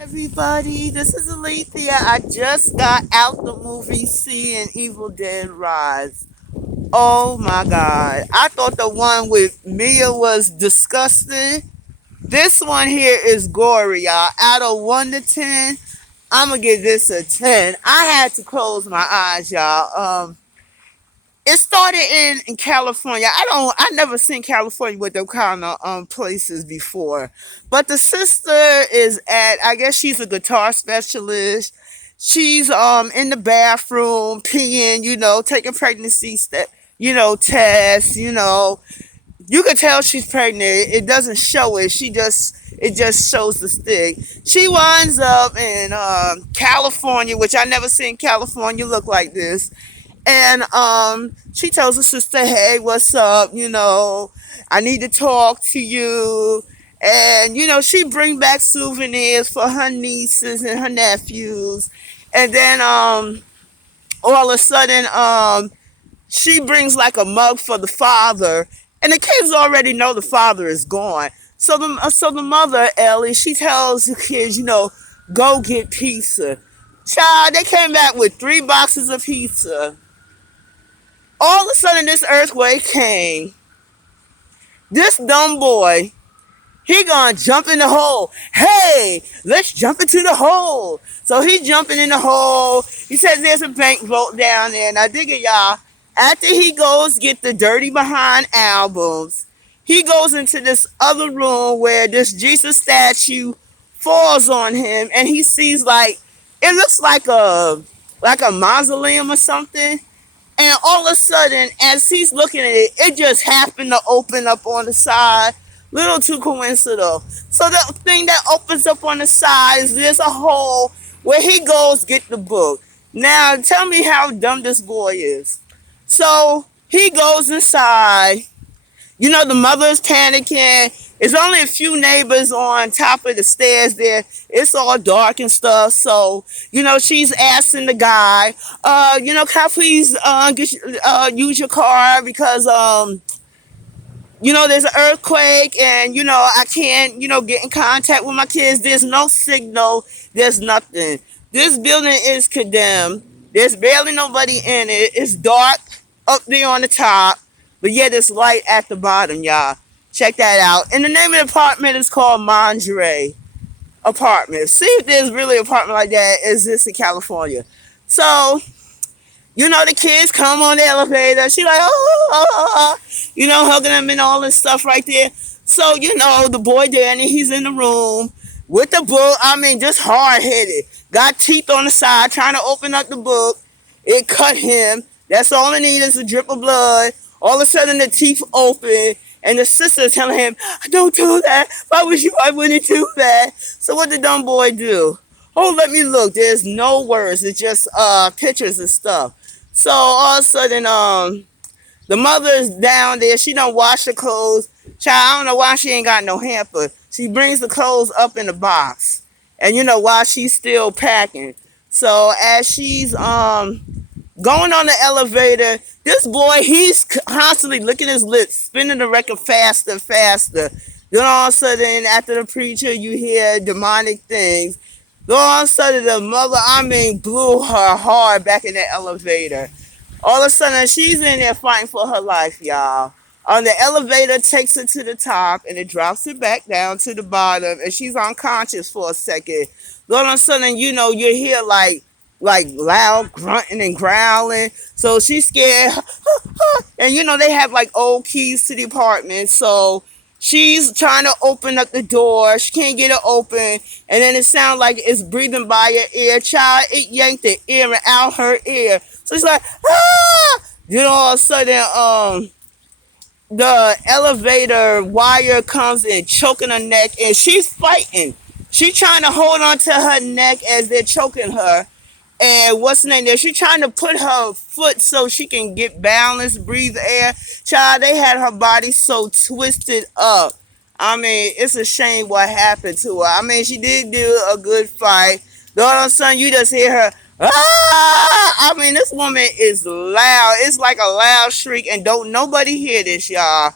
Everybody, this is Alethea. I just got out the movie seeing Evil Dead Rise. Oh my god. I thought the one with Mia was disgusting. This one here is gory, y'all. Out of 1 to 10, I'm gonna give this a 10. I had to close my eyes, y'all. It started in California. I never seen California with them kind of places before. But the sister is at, I guess she's a guitar specialist. She's in the bathroom peeing, taking pregnancy tests, you can tell she's pregnant. It doesn't show it. It just shows the stick. She winds up in California, which I never seen California look like this. And she tells her sister, "Hey, what's up? I need to talk to you." And she bring back souvenirs for her nieces and her nephews. And then all of a sudden, she brings like a mug for the father, and the kids already know the father is gone. So the mother, Ellie, she tells the kids, go get pizza. Child, they came back with 3 boxes of pizza. All of a sudden, this earthquake came. This dumb boy, he gonna jump in the hole. Hey, let's jump into the hole. So he's jumping in the hole. He says there's a bank vault down there. And I dig it, y'all. After he goes get the Dirty Behind albums, he goes into this other room where this Jesus statue falls on him, and he sees like it looks like a mausoleum or something. And all of a sudden, as he's looking at it, it just happened to open up on the side. Little too coincidental. So the thing that opens up on the side is there's a hole where he goes get the book. Now tell me how dumb this boy is. So he goes inside. The mother is panicking. There's only a few neighbors on top of the stairs there. It's all dark and stuff. So, she's asking the guy, can I please use your car because, there's an earthquake and, I can't, get in contact with my kids. There's no signal. There's nothing. This building is condemned. There's barely nobody in it. It's dark up there on the top, but yet it's light at the bottom, y'all. Check that out. And the name of the apartment is called Mondre Apartment. See if there's really an apartment like that exists in California. So, the kids come on the elevator. She like, hugging them and all this stuff right there. So, the boy Danny, he's in the room with the book. I mean, just hard headed. Got teeth on the side, trying to open up the book. It cut him. That's all it needs is a drip of blood. All of a sudden, the teeth open, and the sister telling him, "Don't do that. If I was you, I wouldn't do that." So what did the dumb boy do? Oh, let me look. There's no words. It's just pictures and stuff. So all of a sudden, the mother's down there. She don't wash the clothes. Child, I don't know why she ain't got no hamper. She brings the clothes up in the box, and while she's still packing. So as she's going on the elevator, this boy, he's constantly licking his lips, spinning the record faster and faster. Then all of a sudden, after the preacher, you hear demonic things. Then all of a sudden, the mother, blew her hard back in the elevator. All of a sudden, she's in there fighting for her life, y'all. The elevator takes her to the top, and it drops her back down to the bottom, and she's unconscious for a second. Then all of a sudden, you hear like loud grunting and growling. So she's scared. And they have like old keys to the apartment. So she's trying to open up the door. She can't get it open. And then it sounds like it's breathing by your ear. Child, it yanked the ear out her ear. So she's like, ah! All of a sudden, the elevator wire comes in, choking her neck, and she's fighting. She's trying to hold on to her neck as they're choking her. And what's the name there? She's trying to put her foot so she can get balance, breathe air. Child, they had her body so twisted up. It's a shame what happened to her. She did do a good fight. Then all of a sudden, you just hear her, ah! This woman is loud. It's like a loud shriek, and don't nobody hear this, y'all.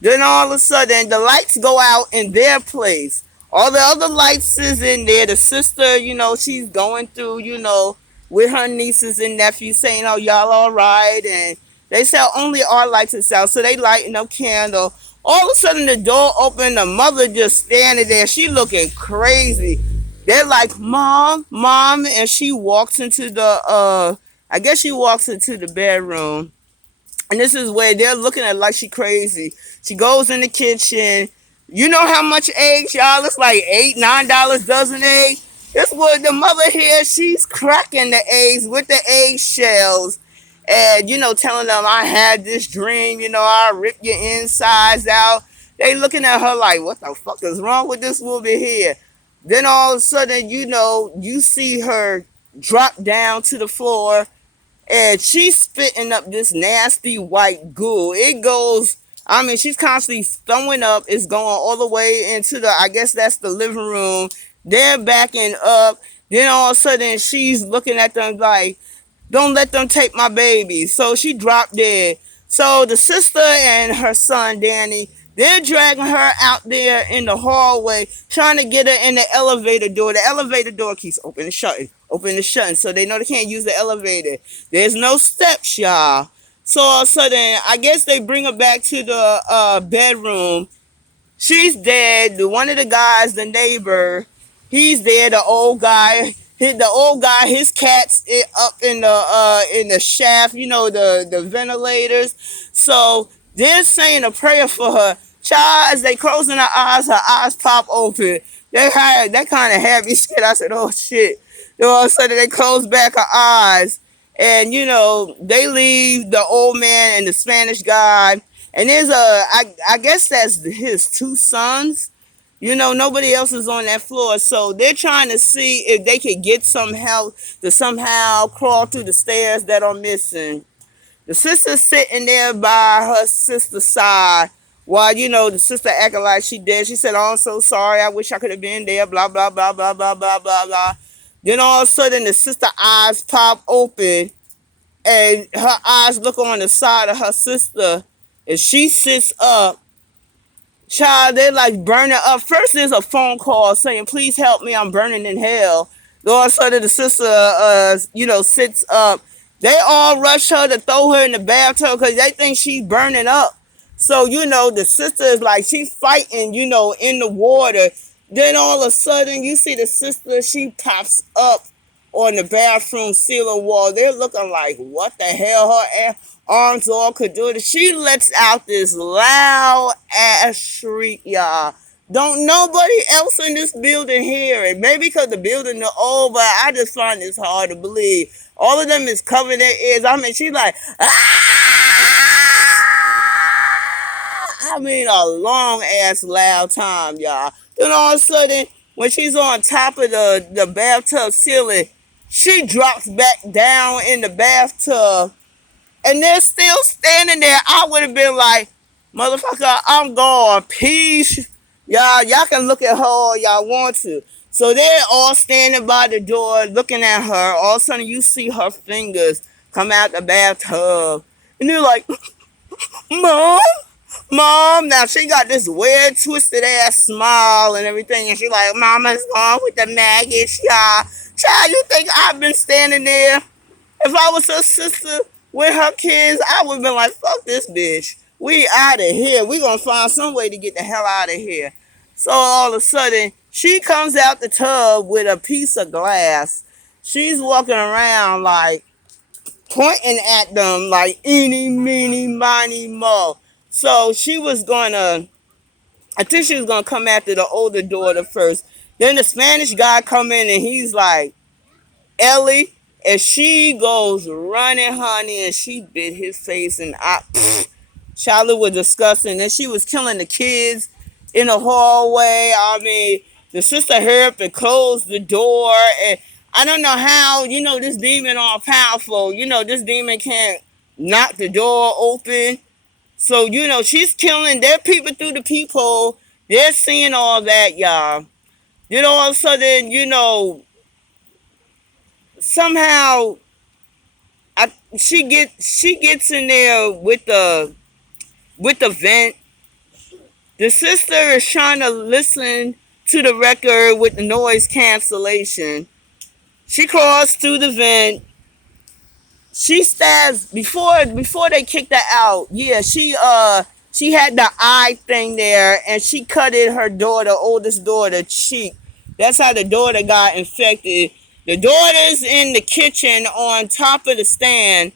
Then all of a sudden, the lights go out in their place. All the other lights is in there. The sister, she's going through, with her nieces and nephews saying, oh, y'all all right. And they sell only our lights is out. So they lighting up candle. All of a sudden the door opened. The mother just standing there. She looking crazy. They're like, Mom, Mom. And she walks into I guess she walks into the bedroom. And this is where they're looking at like she crazy. She goes in the kitchen. You know how much eggs, y'all? It's like $8, $9 dozen eggs. This was the mother here. She's cracking the eggs with the egg shells. And, telling them, I had this dream. I'll rip your insides out. They looking at her like, what the fuck is wrong with this woman here? Then all of a sudden, you see her drop down to the floor and she's spitting up this nasty white goo. It goes, she's constantly throwing up. It's going all the way into I guess that's the living room. They're backing up. Then all of a sudden, she's looking at them like, don't let them take my baby. So she dropped dead. So the sister and her son, Danny, they're dragging her out there in the hallway, trying to get her in the elevator door. The elevator door keeps opening and shutting, opening and shutting. So they know they can't use the elevator. There's no steps, y'all. So all of a sudden, I guess they bring her back to the bedroom. She's dead. One of the guys, the neighbor, he's there. The old guy, his cat's up in the shaft. The ventilators. So they're saying a prayer for her. Child, as they closing her eyes pop open. They had that kind of heavy shit. I said, oh shit. Then all of a sudden they close back her eyes. And they leave the old man and the Spanish guy. And there's I guess that's his two sons. Nobody else is on that floor. So they're trying to see if they could get some help to somehow crawl through the stairs that are missing. The sister's sitting there by her sister's side while, the sister acting like she dead. She said, oh, I'm so sorry. I wish I could have been there. Blah, blah, blah, blah, blah, blah, blah, blah. Then all of a sudden the sister's eyes pop open and her eyes look on the side of her sister and she sits up. Child, they're like burning up. First there's a phone call saying, please help me, I'm burning in hell. Then all of a sudden the sister, sits up. They all rush her to throw her in the bathtub because they think she's burning up. So, the sister is like, she's fighting, in the water. Then all of a sudden, you see the sister, she pops up on the bathroom ceiling wall. They're looking like, what the hell her arms all could do. She lets out this loud ass shriek, y'all. Don't nobody else in this building hear it. Maybe because the building is old, but I just find this hard to believe. All of them is covering their ears. She's like, a long ass loud time, y'all. Then all of a sudden, when she's on top of the bathtub ceiling, she drops back down in the bathtub and they're still standing there. I would have been like, motherfucker, I'm gone. Peace. Y'all can look at her all y'all want to. So they're all standing by the door looking at her. All of a sudden you see her fingers come out the bathtub. And they're like, Mom? Mom? Now she got this weird twisted ass smile and everything. And she like, Mama's gone with the maggots, y'all. Child, you think I've been standing there? If I was her sister with her kids, I would have been like, fuck this bitch. We out of here. We gonna find some way to get the hell out of here. So all of a sudden, she comes out the tub with a piece of glass. She's walking around like pointing at them like eeny, meeny, miny, mo. So I think she was gonna come after the older daughter first. Then the Spanish guy come in and he's like, Ellie, and she goes running, honey, and she bit his face, and Charlotte was disgusting. And she was killing the kids in the hallway. The sister hurried up and closed the door, and I don't know how, this demon all powerful. This demon can't knock the door open. So, she's killing, they're peeping through the peephole. They're seeing all that, y'all. All of a sudden, somehow she gets in there with the vent. The sister is trying to listen to the record with the noise cancellation. She crawls through the vent. She stabs before they kicked her out. Yeah, she had the eye thing there, and she cutted her daughter, oldest daughter, cheek. That's how the daughter got infected. The daughter's in the kitchen on top of the stand,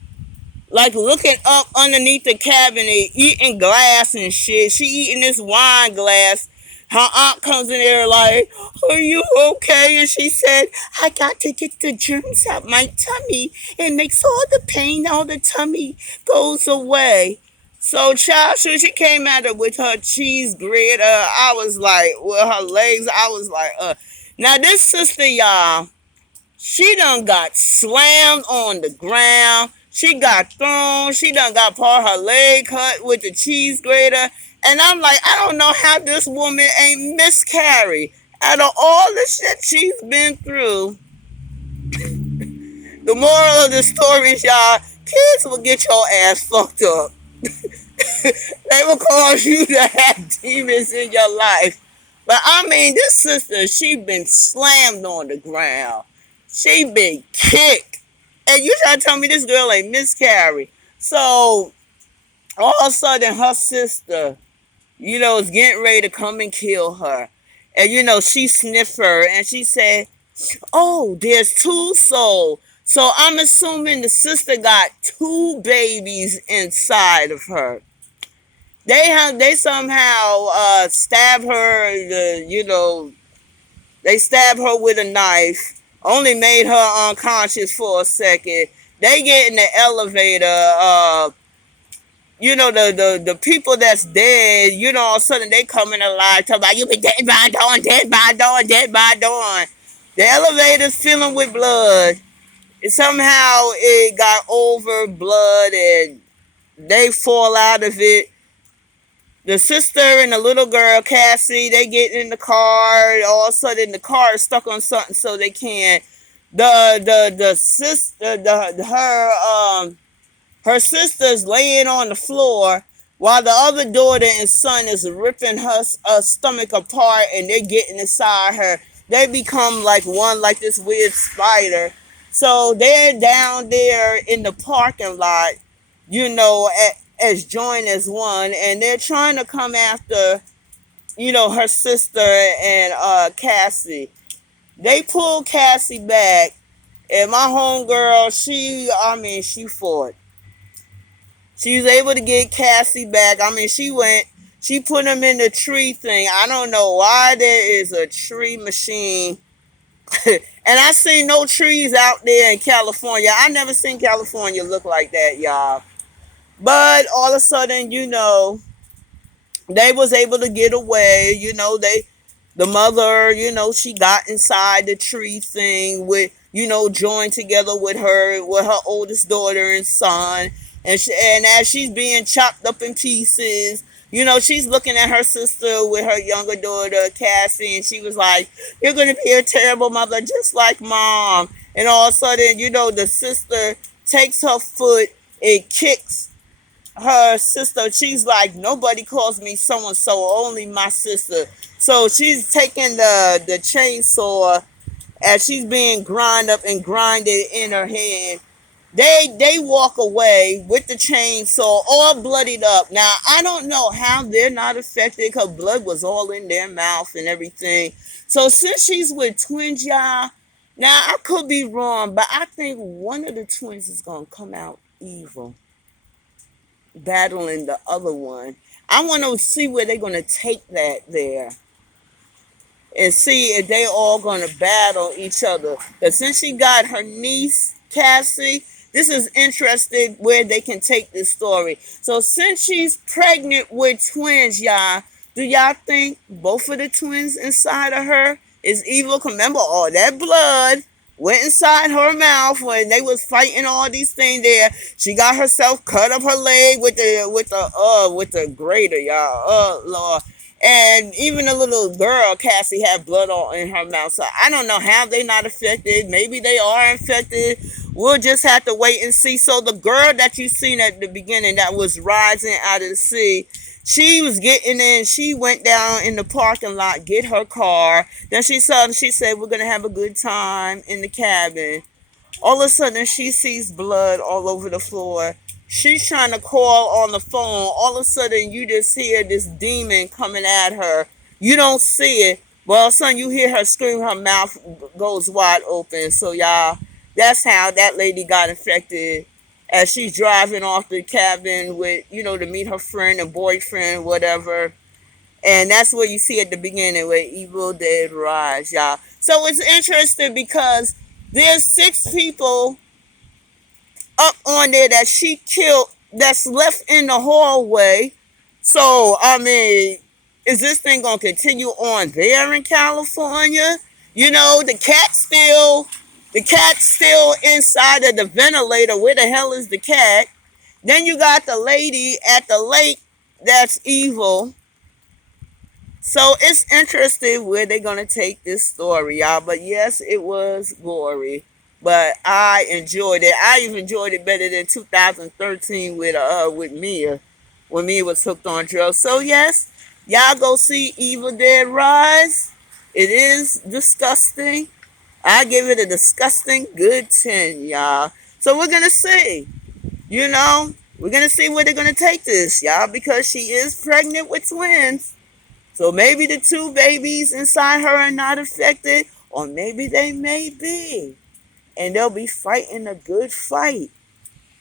like looking up underneath the cabinet, eating glass and shit. She eating this wine glass. Her aunt comes in there like, "Are you okay?" And she said, "I got to get the germs out my tummy. It makes all the pain, all the tummy goes away." So, child, so she came at her with her cheese grater. I was like, with her legs, I was like, Now, this sister, y'all, she done got slammed on the ground. She got thrown. She done got part of her leg cut with the cheese grater. And I'm like, I don't know how this woman ain't miscarried. Out of all the shit she's been through, the moral of the story is, y'all, kids will get your ass fucked up. They will cause you to have demons in your life. But I mean, this sister, she been slammed on the ground. She been kicked. And you try to tell me this girl ain't miscarried. So all of a sudden her sister, is getting ready to come and kill her. And she sniffed her and she said, "Oh, there's two souls." So I'm assuming the sister got two babies inside of her. They somehow stab her. They stabbed her with a knife. Only made her unconscious for a second. They get in the elevator. The people that's dead. All of a sudden they coming alive. Talking about, "You been dead by dawn, dead by dawn, dead by dawn." The elevator's filling with blood. Somehow it got over blood and they fall out of it. The sister and the little girl, Cassie, they get in the car. All of a sudden, the car is stuck on something, so they can't. The sister, her sister's laying on the floor, while the other daughter and son is ripping her stomach apart, and they're getting inside her. They become like one, like this weird spider. So they're down there in the parking lot, as joined as one, and they're trying to come after, her sister and Cassie. They pulled Cassie back, and my homegirl, she fought. She was able to get Cassie back. She put him in the tree thing. I don't know why there is a tree machine. And I seen no trees out there in California. I never seen California look like that, y'all. But all of a sudden, they was able to get away. The mother, she got inside the tree thing with, joined together with her oldest daughter and son. And as she's being chopped up in pieces, she's looking at her sister with her younger daughter, Cassie, and she was like, "You're going to be a terrible mother just like mom." And all of a sudden, the sister takes her foot and kicks her sister. She's like, "Nobody calls me so and so, only my sister." So she's taking the chainsaw as she's being ground up and grinded in her hand. They walk away with the chainsaw all bloodied up. Now I don't know how they're not affected because blood was all in their mouth and everything. So since she's with twins, y'all, now I could be wrong, but I think one of the twins is gonna come out evil, battling the other one. I want to see where they're going to take that there and see if they all going to battle each other. But since she got her niece, Cassie, this is interesting where they can take this story. So since she's pregnant with twins, y'all, do y'all think both of the twins inside of her is evil? Remember, all that blood went inside her mouth when they was fighting all these things there. She got herself cut up her leg with the grater, y'all. Lord. And even the little girl, Cassie, had blood all in her mouth. So I don't know how they not affected. Maybe they are infected. We'll just have to wait and see. So the girl that you seen at the beginning that was rising out of the sea, she was getting in. She went down in the parking lot, get her car. Then she said, we're going to have a good time in the cabin. All of a sudden, she sees blood all over the floor. She's trying to call on the phone. All of a sudden, you just hear this demon coming at her. You don't see it, but all of a sudden, you hear her scream. Her mouth goes wide open. So, y'all, that's how that lady got infected as she's driving off the cabin with, to meet her friend and boyfriend, whatever. And that's what you see at the beginning with Evil Dead Rise, y'all. So it's interesting because there's 6 people up on there that she killed that's left in the hallway. So, I mean, is this thing going to continue on there in California? The cat's still inside of the ventilator. Where the hell is the cat? Then you got the lady at the lake that's evil. So it's interesting where they're gonna take this story, y'all. But yes, it was gory, but I enjoyed it. I even enjoyed it better than 2013 with Mia, when Mia was hooked on drugs. So yes, y'all go see Evil Dead Rise. It is disgusting. I give it a disgusting good 10, y'all. So we're gonna see. We're gonna see where they're gonna take this, y'all, because she is pregnant with twins. So maybe the 2 babies inside her are not affected, or maybe they may be. And they'll be fighting a good fight,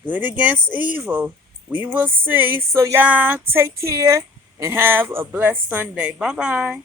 good against evil. We will see. So, y'all, take care and have a blessed Sunday. Bye bye.